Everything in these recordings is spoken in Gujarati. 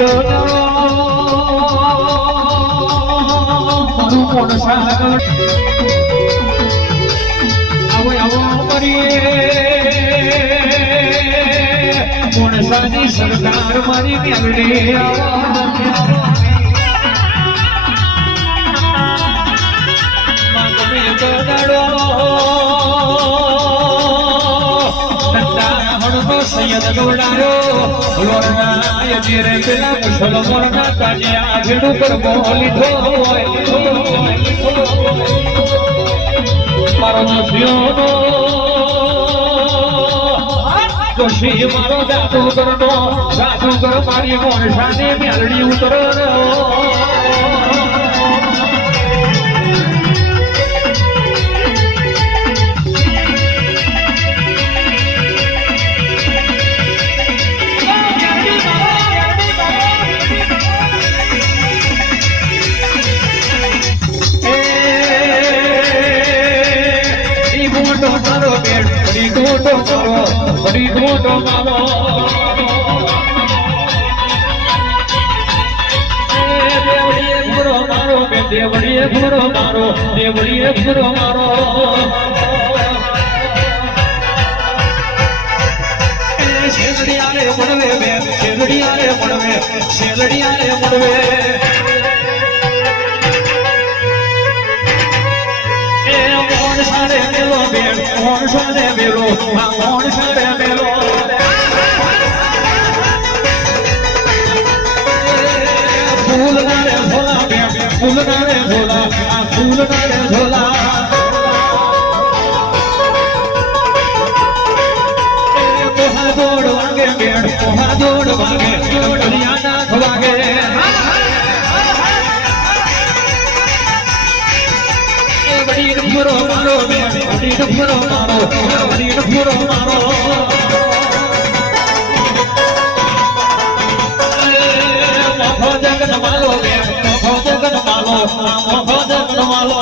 તો મારું કોણ સાગર આવો આવો કરીએ કોણસાની સરકાર મારી મેલડી સૈયદ ગોડાયો લોરના યજીરે પેલા મુસલમાનના તાજિયા ભેડું પર બોલીધો મારો નસિયોનો કોશી મારો જાદુગરનો જાદુગર મારી મોરસાની મેલડી ઉતરનો ગોટો મામો દેવડીએ ગુરો મારો બે દેવડીએ ગુરો મારો દેવડીએ ગુરો મારો શેરડીયાલે મળવે બે શેરડીયાલે મળવે શેરડીયાલે મળવે મોણ સારે મેલો બે મોણ સારે મેલો મોણ સારે મેલો ફૂલ નારે ભોલા બે ફૂલ નારે ભોલા આ ફૂલ નારે ભોલા કોહા દોડ વાગે બેડ કોહા દોડ વાગે દોડિયા નાથ વાગે બડી ડફરો મારો બડી ડફરો મારો બડી ડફરો મારો મોખો જગન માલો મોખો જગન માલો મોખો જગન માલો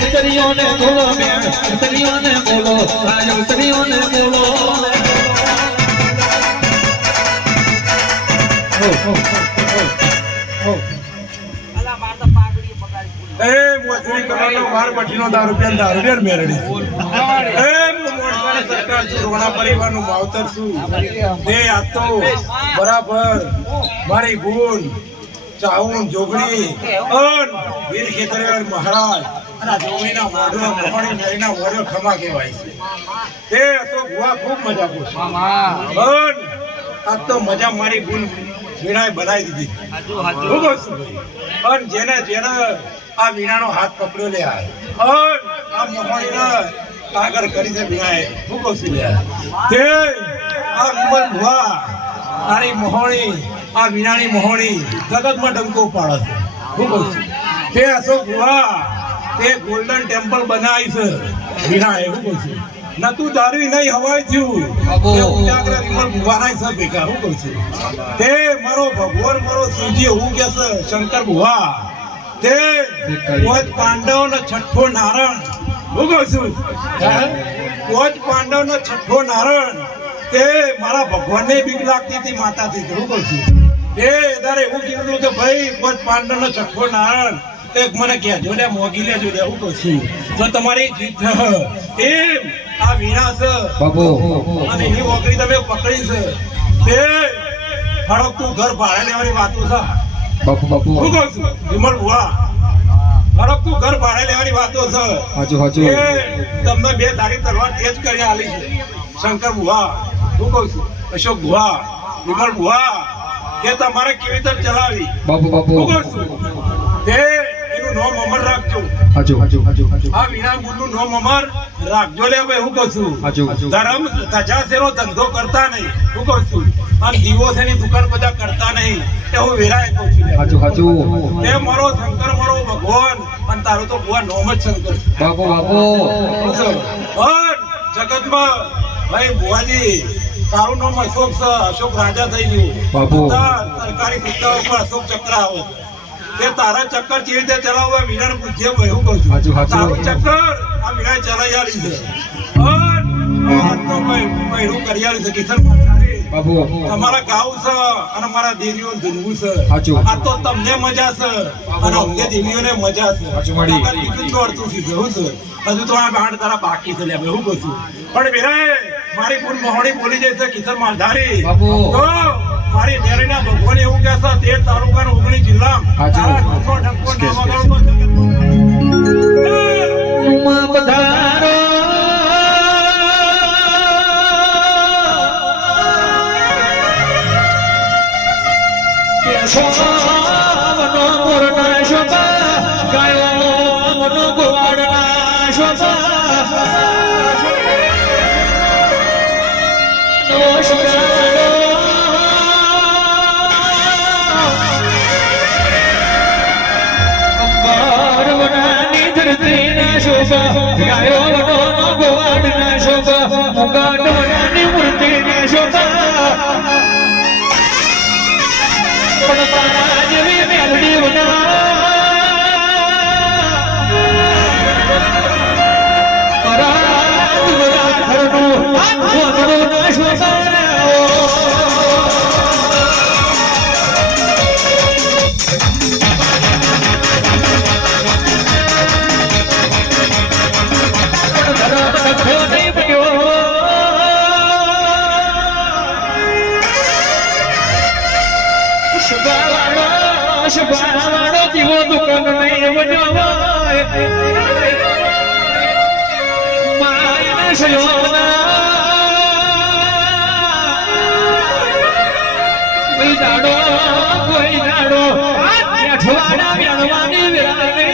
ઉતરીઓને બોલો બેન ઉતરીઓને બોલો આજ ઉતરીઓને બોલો મોજરી કરવાનો વાર પછીનો દારૂ રૂપિયા મેળવી સરકાર છું રોણા પરિવારનું માવતર છું તે આ તો બરાબર મારી ગુણ ચાઉન જોગણી અન વીર ખેતરિયા મહારાજ અને જોગણીના મોઢો મહાણી મેરીના મોઢો ખમા કહેવાય છે તે તો ગુવા ખૂબ મજા પૂછ અન આ તો મજા મારી ગુણ વીણાએ બનાવી દીધી અન જેને જેને આ વીણાનો હાથ પકડ્યો લે અન આ મહાણીના આગળ કરી છે વીણાએ હું કહું છું લે તે આ વિમલ ભુવા તારી મોહણી આ વીણાની મોહણી જગતમાં ડંકો પાડે છે હું કહું છું તે અશોક ભુવા તે ગોલ્ડન ટેમ્પલ બનાવી છે વીણાએ હું કહું છું નતું દારૂ નહીં હવાય થયું તે ઉજાગર વિમલ ભુવાના છે ભેગા હું કહું છું તે મારો ભગવાન મારો શિવજી હું કે છે શંકર ભુવા તે પોચ પાંડવનો છઠ્ઠો નારણ હું કહું છું પોચ પાંડવનો છઠ્ઠો નારણ તે મારા ભગવાનને બીક લાગતી હતી માતાથી હું કહું છું તે તારે એવું કીધું કે ભાઈ પોચ પાંડવનો છઠ્ઠો નારણ એક મને કહેજો લે મોગી લેજો લે હું કહું છું તો તમારી જીત એમ આ વીણા છે બાપુ અને એની ઓકરી તમે પકડી છે તે હડક તું ઘર ભાડે લેવાની વાતો છે બાપુ બાપુ હું કહું છું વિમલ ભુવા હડક તું ઘર ભાડે લેવાની વાતો છે હાજુ હાજુ તમને બે તારીખ તલવાર તેજ કરી આલી છે શંકર ભુવા હું કહું છું અશોક ભુવા વિમલ ભુવા કે તમારે કેવી રીતે ચલાવી બાપુ બાપુ હું કહું છું તે એનું નામ અમર રાખજો હાજુ હાજુ હાજુ આ વીણા ગુણનું નામ અમર રાખજો લે ભાઈ હું કહું છું હાજુ ધર્મ ધજાસેનો ધંધો કરતા નહીં હું કહું છું અને દિવસેની દુકાન બધા કરતા નહીં એ હું વેરાય કહું છું હાજુ હાજુ તે મારો શંકર મારો ભગવાન અને તારો તો ભગવાન નામ જ શંકર બાપુ બાપુ પણ જગતમાં ભાઈ ભુવાજી તારું નામ અશોક છે અશોક રાજા થઈ ગયું બાપુ સરકારી સિક્કાઓ પર અશોક ચક્ર આવે તે તારા ચક્કર કેવી રીતે ચલાવવા વિરાટ પૂછે ભાઈ હું કહું છું તારું ચક્કર આ વિરાટ ચલાવી આલી છે આજનો બૈરું કરિયાળ છે કિશન માથારી. બાપુ તમારા ગાવ છે અને મારા દેવીઓ ધૂનવું છે. સાચું. આ તો તમને મજા છે અને અમને દેવીઓને મજા છે. સાચું મળી. નકર બીજું તો અડધું સીધું છે. હજુ તો આ બાણ તારા બાકી છે લે હવે હું કહું છું. પણ વીરાએ મારી પૂર મહોણી બોલી જાય છે કિશન માથારી. બાપુ. તો મારી મેરીના ભગવાન એવું કહે છે 13 તાલુકાના 19 જિલ્લા સાચું. તારા ઢંકો ઢંકો ના વગાડો તો જગતમાં પધારો સોનો મોરના શોભા ગાયોનો ગોવાળના શોભા અંબારવનાની ધરતીના શોભા ગાયોનો ગોવાળના શોભા મુગાડવાની મૂર્તિના શોભા પણ તારા જેવી મેલડી વના પરા ઘરનું ગોધડું ના શોભા શુભાવાળો જીવો દુકાન નહીં બન્યો માયના શયોના કોઈ દાડો અઠવાડા વ્યાણવાની વિરાને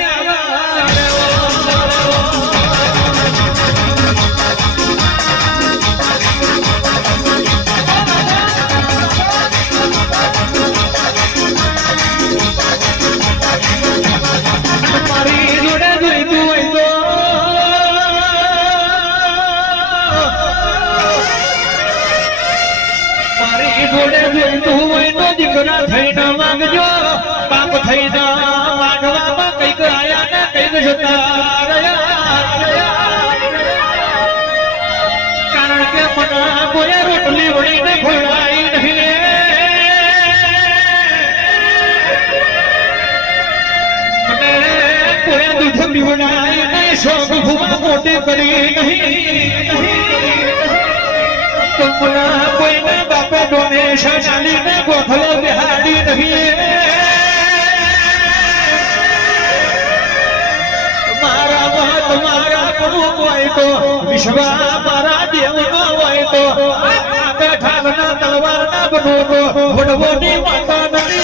દીકરા થઈને માંગજો બાપ થઈને માંગવામાં કઈક આયા ને કઈક જતા રહ્યા કારણ કે મને કોઈ રોટલી વળીને ખોલાઈ નહીં મને કોઈ દૂધ પીવડાઈને શોખ ભૂવા મોટી કરી નહીં કોઈને બાપે ડોનેશન ચાલીને ગોખલો બિહાડી નહીં મારા પણ હોય તો વિશ્વા મારા દેવનો હોય તો ઠાલના તલવારના બનો તો વડવોની માતા નથી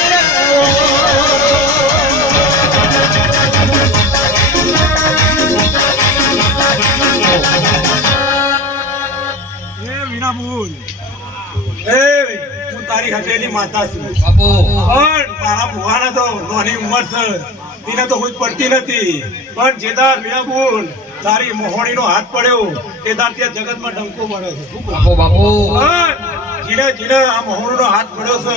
હું તારી હટેલી માતા છું બાપુ પણ તારા ભુવાને તો નાની ઉંમર છે તેને તો કોઈ પડતી નથી પણ જેદાર મીરાબુન તારી મોહણીનો હાથ પડ્યો એ દાર ત્યાં જગતમાં ડંકો મળે છે શું કહું? બાપુ પણ જીને જીને આ મોહણીનો હાથ પડ્યો છે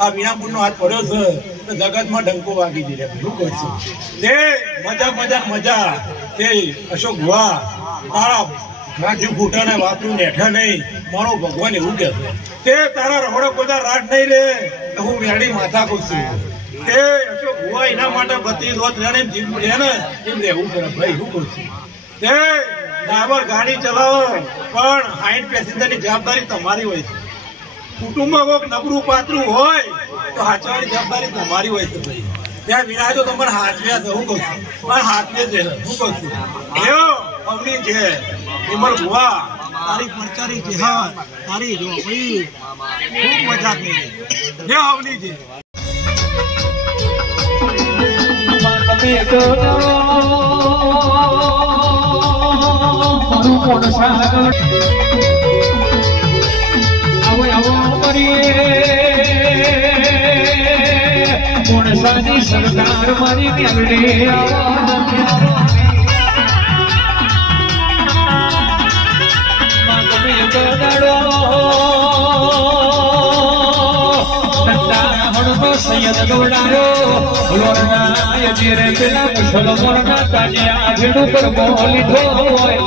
આ મીરાબુનનો હાથ પડ્યો છે તો જગતમાં ડંકો વાગી દીધે શું કરશું તે મજા તે અશોક ભુવા તારા ગાંઠી ફૂટાને વાપરું નેઠા નહીં મારો ભગવાન એવું કહે છે તે તારા રહોડો કોઈ રાત નહીં રે તો હું મેળી માથા કહું છું તે અશોક ભુવા એના માટે બધી રોજ રહે જીવ રહે ને એમ રહેવું પડે ભાઈ હું કહું છું તે ડ્રાઈવર ગાડી ચલાવો પણ 60 પેસેન્જરની જવાબદારી તમારી હોય છે કુટુંબમાં કોઈક નબળું પાતળું હોય તો હાચવાની જવાબદારી તમારી હોય છે ભાઈ ત્યાં વિરાજો તમારે હાથવ્યા છે હું કહું છું પણ હાથવે છે હું કહું છું એવો અવની છે વિમલ ભુવા તારી પરચારી જેહાર તારી જો ભાઈ ખૂબ મજા કરી જે અવની છે તમે તો મારું કોણ સાગર આવો કરીએ કોણ સાની સરકાર મારી મેલડી સૈયદ દોડાયો લોરનાય જીરે પેલા મુસલ મોરના તાજે આજડું પર બોલીઠો હોય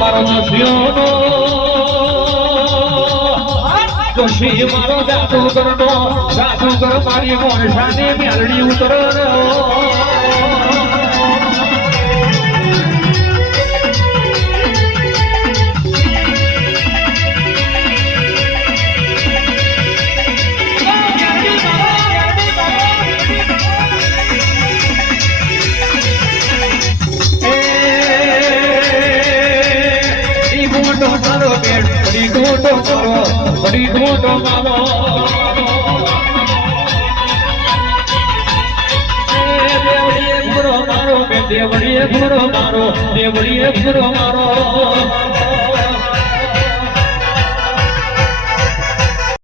મારો દસ્યોનો દોષી મારો જાદુગર મારી મોરસાની મેલડી ઉતરનો બડી ગોટો મારો દેવડીએ ગુરો મારો દેવડીએ ગુરો મારો